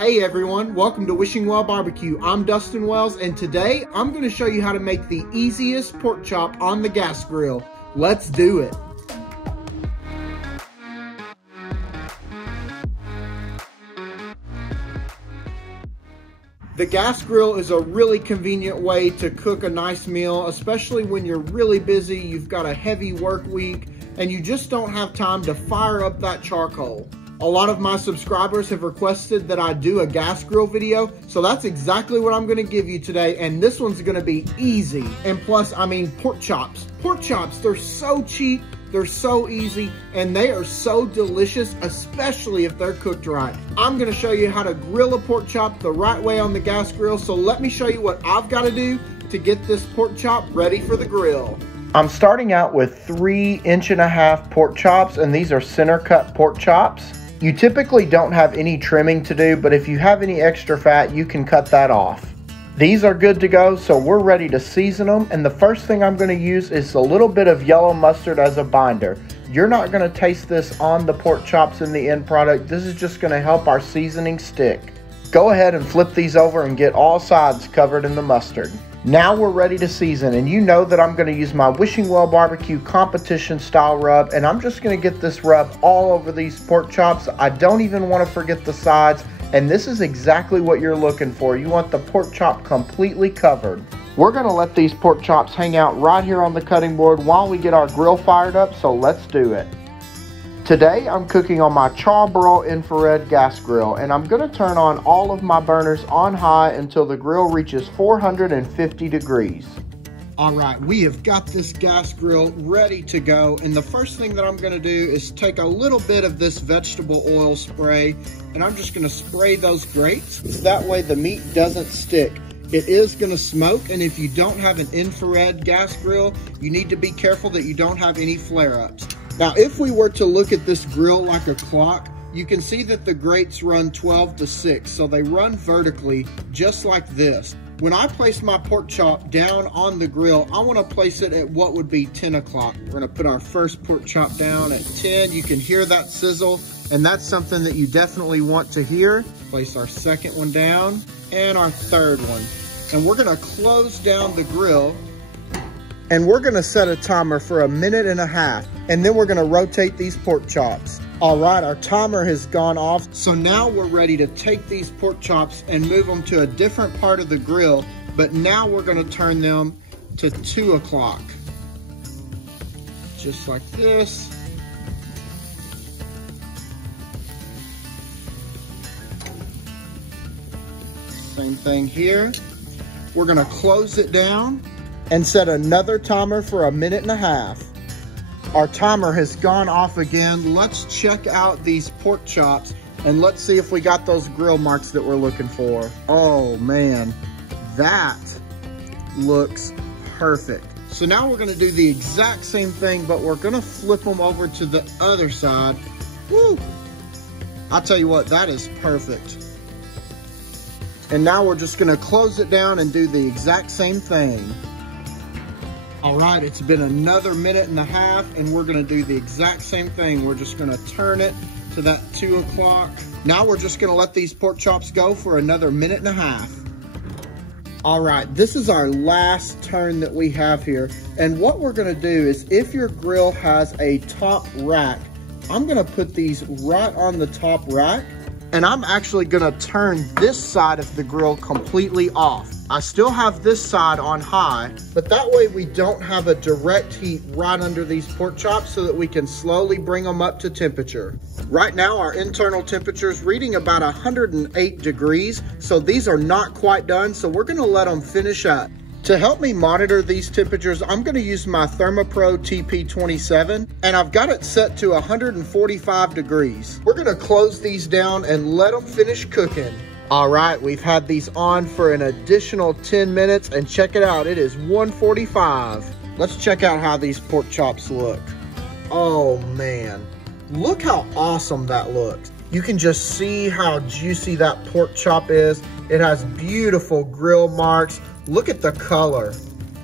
Hey everyone, welcome to Wishing Well BBQ. I'm Dustin Wells, and today I'm going to show you how to make the easiest pork chop on the gas grill. Let's do it. The gas grill is a really convenient way to cook a nice meal, especially when you're really busy, you've got a heavy work week, and you just don't have time to fire up that charcoal. A lot of my subscribers have requested that I do a gas grill video, so that's exactly what I'm gonna give you today, and this one's gonna be easy. And plus, I mean, pork chops. Pork chops, they're so cheap, they're so easy, and they are so delicious, especially if they're cooked right. I'm gonna show you how to grill a pork chop the right way on the gas grill, so let me show you what I've gotta do to get this pork chop ready for the grill. I'm starting out with 3.5 inch pork chops, and these are center cut pork chops. You typically don't have any trimming to do, but if you have any extra fat, you can cut that off. These are good to go, so we're ready to season them, and the first thing I'm going to use is a little bit of yellow mustard as a binder. You're not going to taste this on the pork chops in the end product. This is just going to help our seasoning stick. Go ahead and flip these over and get all sides covered in the mustard. Now we're ready to season, and you know that I'm going to use my Wishing Well BBQ competition style rub, and I'm just going to get this rub all over these pork chops. I don't even want to forget the sides, and this is exactly what you're looking for. You want the pork chop completely covered. We're going to let these pork chops hang out right here on the cutting board while we get our grill fired up, so let's do it. Today I'm cooking on my Charbroil infrared gas grill, and I'm going to turn on all of my burners on high until the grill reaches 450 degrees. Alright, we have got this gas grill ready to go, and the first thing that I'm going to do is take a little bit of this vegetable oil spray, and I'm just going to spray those grates. That way the meat doesn't stick. It is going to smoke, and if you don't have an infrared gas grill, you need to be careful that you don't have any flare-ups. Now, if we were to look at this grill like a clock, you can see that the grates run 12 to 6, so they run vertically just like this. When I place my pork chop down on the grill, I want to place it at what would be 10 o'clock. We're going to put our first pork chop down at 10. You can hear that sizzle, and that's something that you definitely want to hear. Place our second one down and our third one. And we're going to close down the grill, and we're going to set a timer for 1.5 minutes, and then we're going to rotate these pork chops. All right, our timer has gone off, so now we're ready to take these pork chops and move them to a different part of the grill, but now we're going to turn them to 2 o'clock. Just like this. Same thing here. We're going to close it down and set another timer for 1.5 minutes. Our timer has gone off again. Let's check out these pork chops and let's see if we got those grill marks that we're looking for. Oh man, that looks perfect. So now we're gonna do the exact same thing, but we're gonna flip them over to the other side. Woo! I'll tell you what, that is perfect. And now we're just gonna close it down and do the exact same thing. All right, it's been another 1.5 minutes, and we're gonna do the exact same thing. We're just gonna turn it to that 2 o'clock. Now we're just gonna let these pork chops go for another 1.5 minutes. All right, this is our last turn that we have here. And what we're gonna do is, if your grill has a top rack, I'm gonna put these right on the top rack, and I'm actually gonna turn this side of the grill completely off. I still have this side on high, but that way we don't have a direct heat right under these pork chops, so that we can slowly bring them up to temperature. Right now our internal temperature is reading about 108 degrees, so these are not quite done, so we're gonna let them finish up. To help me monitor these temperatures, I'm gonna use my ThermoPro TP27, and I've got it set to 145 degrees. We're gonna close these down and let them finish cooking. All right, we've had these on for an additional 10 minutes, and check it out, it is 145. Let's check out how these pork chops look. Oh man, look how awesome that looks. You can just see how juicy that pork chop is. It has beautiful grill marks. Look at the color.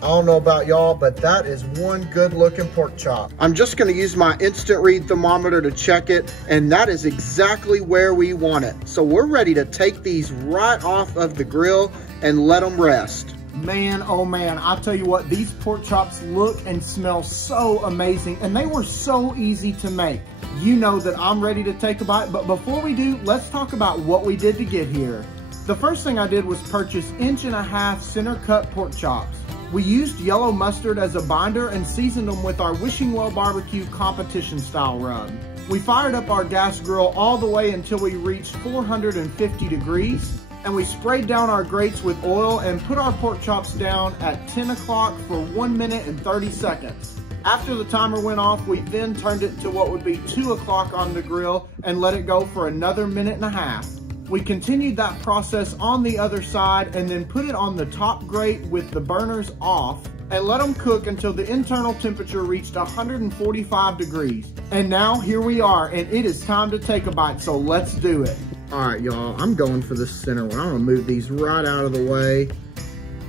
I don't know about y'all, but that is one good looking pork chop. I'm just gonna use my instant read thermometer to check it, and that is exactly where we want it. So we're ready to take these right off of the grill and let them rest. Man, oh man, I'll tell you what, these pork chops look and smell so amazing, and they were so easy to make. You know that I'm ready to take a bite, but before we do, let's talk about what we did to get here. The first thing I did was purchase 1.5 inch center cut pork chops. We used yellow mustard as a binder and seasoned them with our Wishing Well BBQ competition style rub. We fired up our gas grill all the way until we reached 450 degrees, and we sprayed down our grates with oil and put our pork chops down at 10 o'clock for 1 minute and 30 seconds. After the timer went off, we then turned it to what would be 2 o'clock on the grill and let it go for another 1.5 minutes. We continued that process on the other side and then put it on the top grate with the burners off and let them cook until the internal temperature reached 145 degrees. And now here we are, and it is time to take a bite, so let's do it. All right, y'all, I'm going for the center one. I'm gonna move these right out of the way,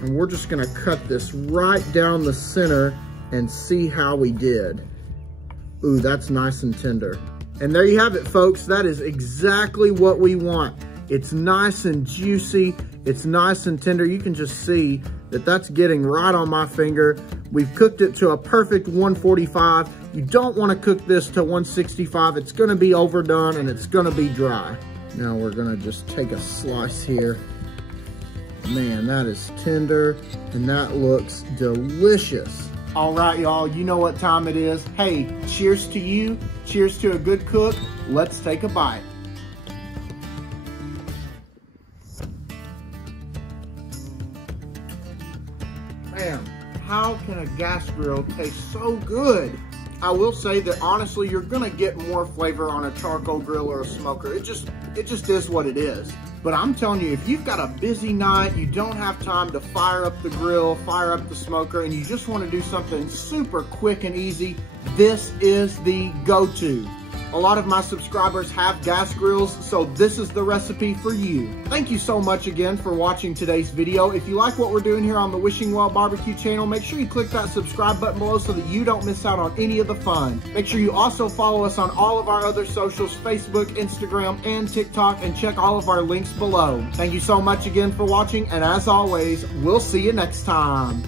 and we're just gonna cut this right down the center and see how we did. Ooh, that's nice and tender. And there you have it, folks. That is exactly what we want. It's nice and juicy. It's nice and tender. You can just see that that's getting right on my finger. We've cooked it to a perfect 145. You don't want to cook this to 165. It's going to be overdone and it's going to be dry. Now we're going to just take a slice here. Man, that is tender and that looks delicious. All right, y'all, you know what time it is. Hey, cheers to you. Cheers to a good cook. Let's take a bite. Man, how can a gas grill taste so good? I will say that honestly, you're gonna get more flavor on a charcoal grill or a smoker. It just is what it is. But I'm telling you, if you've got a busy night, you don't have time to fire up the grill, fire up the smoker, and you just want to do something super quick and easy, this is the go-to. A lot of my subscribers have gas grills, so this is the recipe for you. Thank you so much again for watching today's video. If you like what we're doing here on the Wishing Well BBQ channel, make sure you click that subscribe button below so that you don't miss out on any of the fun. Make sure you also follow us on all of our other socials, Facebook, Instagram, and TikTok, and check all of our links below. Thank you so much again for watching, and as always, we'll see you next time.